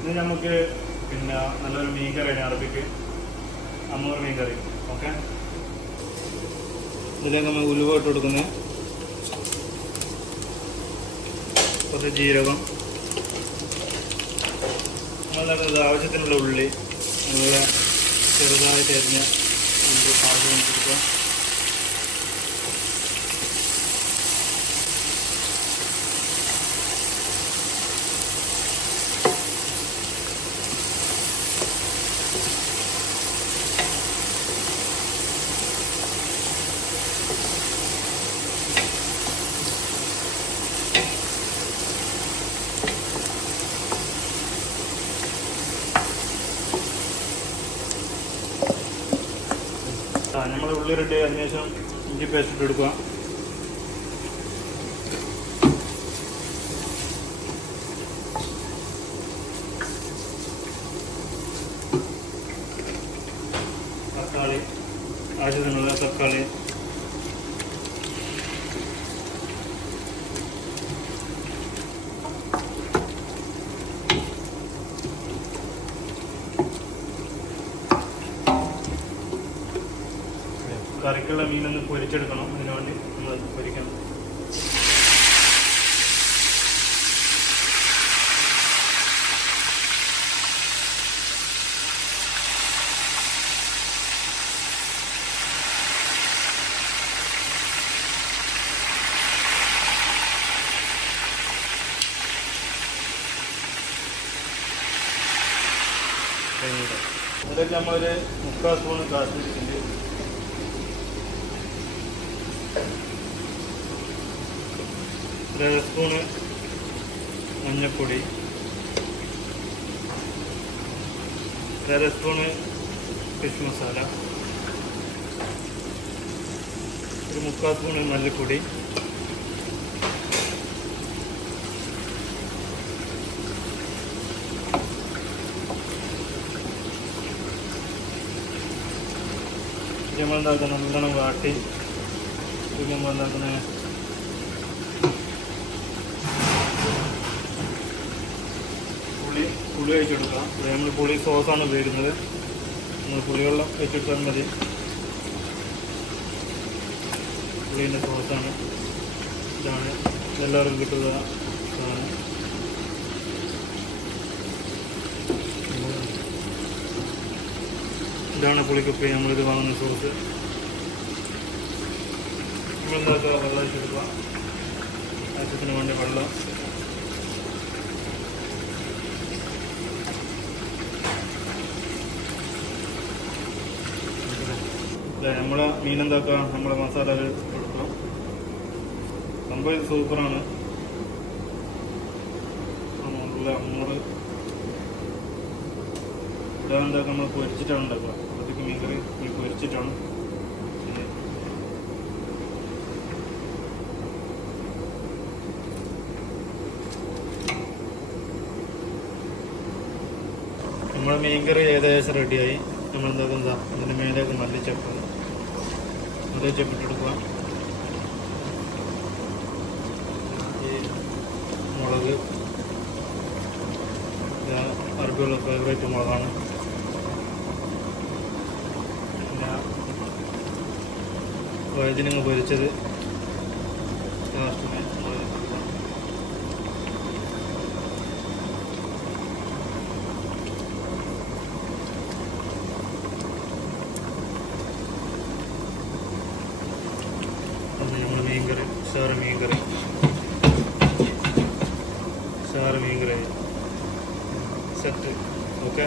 ഇത് നമുക്ക് പിന്നെ നല്ലൊരു മീൻ കറിയാണ് അറബിക്ക്. അമ്മൂർ മീൻ കറി ഓക്കെ? ഇതിലേക്ക് നമ്മൾ ഉലുവ ഇട്ട് കൊടുക്കുന്നത് കുറച്ച് ജീരകം. നമ്മളത് ആവശ്യത്തിനുള്ള ഉള്ളി. നമ്മളെ ചെറുതായിട്ട് എരിഞ്ഞ് നമുക്ക് പാചകം കൊടുക്കുക നമ്മൾ ഉള്ളി റെഡി അതിന് ശേഷം ഇഞ്ചി പേസ്റ്റ് എടുക്കുക. തക്കാളി ആവശ്യത്തിനുള്ള തക്കാളി. കറിക്കുള്ള മീനൊന്ന് പൊരിച്ചെടുക്കണം. അതിനുവേണ്ടി നമ്മൾ പൊരിക്കണം. അതിലേക്ക് നമ്മളൊരു മുക്കാൽ സ്പൂൺ കാശ്മീരി അര സ്പൂണ് മഞ്ഞൾപ്പൊടി അര സ്പൂണ് ഫിഷ് മസാല. ഒരു മുക്കാൽ സ്പൂണ് മല്ലിപ്പൊടി. നമ്മളെന്താക്കുക നല്ലോണം വാട്ടി. പിന്നെ നമ്മളെന്താക്കുന്നത് പുളി ഒഴിച്ചെടുക്കാം ഇത് നമ്മൾ പുളി സോസാണ് ഉപയോഗിക്കുന്നത്. നമ്മൾ പുളിവെള്ളം ഒഴിച്ചെടുത്താൽ മതി. പുളീന്റെ സോസാണ് ഇതാണ് എല്ലാവർക്കും കിട്ടുന്ന സാധനം. ഇതാണ് പുളിക്കുപ്പി. നമ്മളിത് വാങ്ങുന്ന സോസ് നമ്മളെന്താക്കുക വെള്ളം ഒഴിച്ചെടുക്കുക ആവശ്യത്തിന് വേണ്ടി വെള്ളം നമ്മളെ മീൻ എന്താക്കുക നമ്മളെ മസാല കൊടുക്കുക സംഭവം ഇത് സൂപ്പറാണ്. നല്ല അമ്മൂറ് ഇവിടെ എന്താക്കുക നമ്മൾ പൊരിച്ചിട്ടാണ് ഉണ്ടാക്കുക അതൊക്കെ മീൻകറി ഈ പൊരിച്ചിട്ടാണ്. നമ്മുടെ നമ്മുടെ മീൻകറി ഏകദേശം റെഡിയായി നമ്മൾ എന്താക്കുന്ന അതിന്റെ മേലേക്ക് മല്ലിച്ചപ്പ് മല്ലിച്ചപ്പ് ഇട്ടെടുക്കുക ഈ മുളക് അറബിയുള്ള ഫേവറേറ്റ് മുളകാണ്. വഴുതിനങ്ങ് പൊരിച്ചത് ലാസ്റ്റിന് മുളക് ഇട്ടെടുക്കുക. അത് നമ്മുടെ മീൻകറി സാറ് മീൻകറി സാറ് മീൻകറി സെറ്റ് ഓക്കെ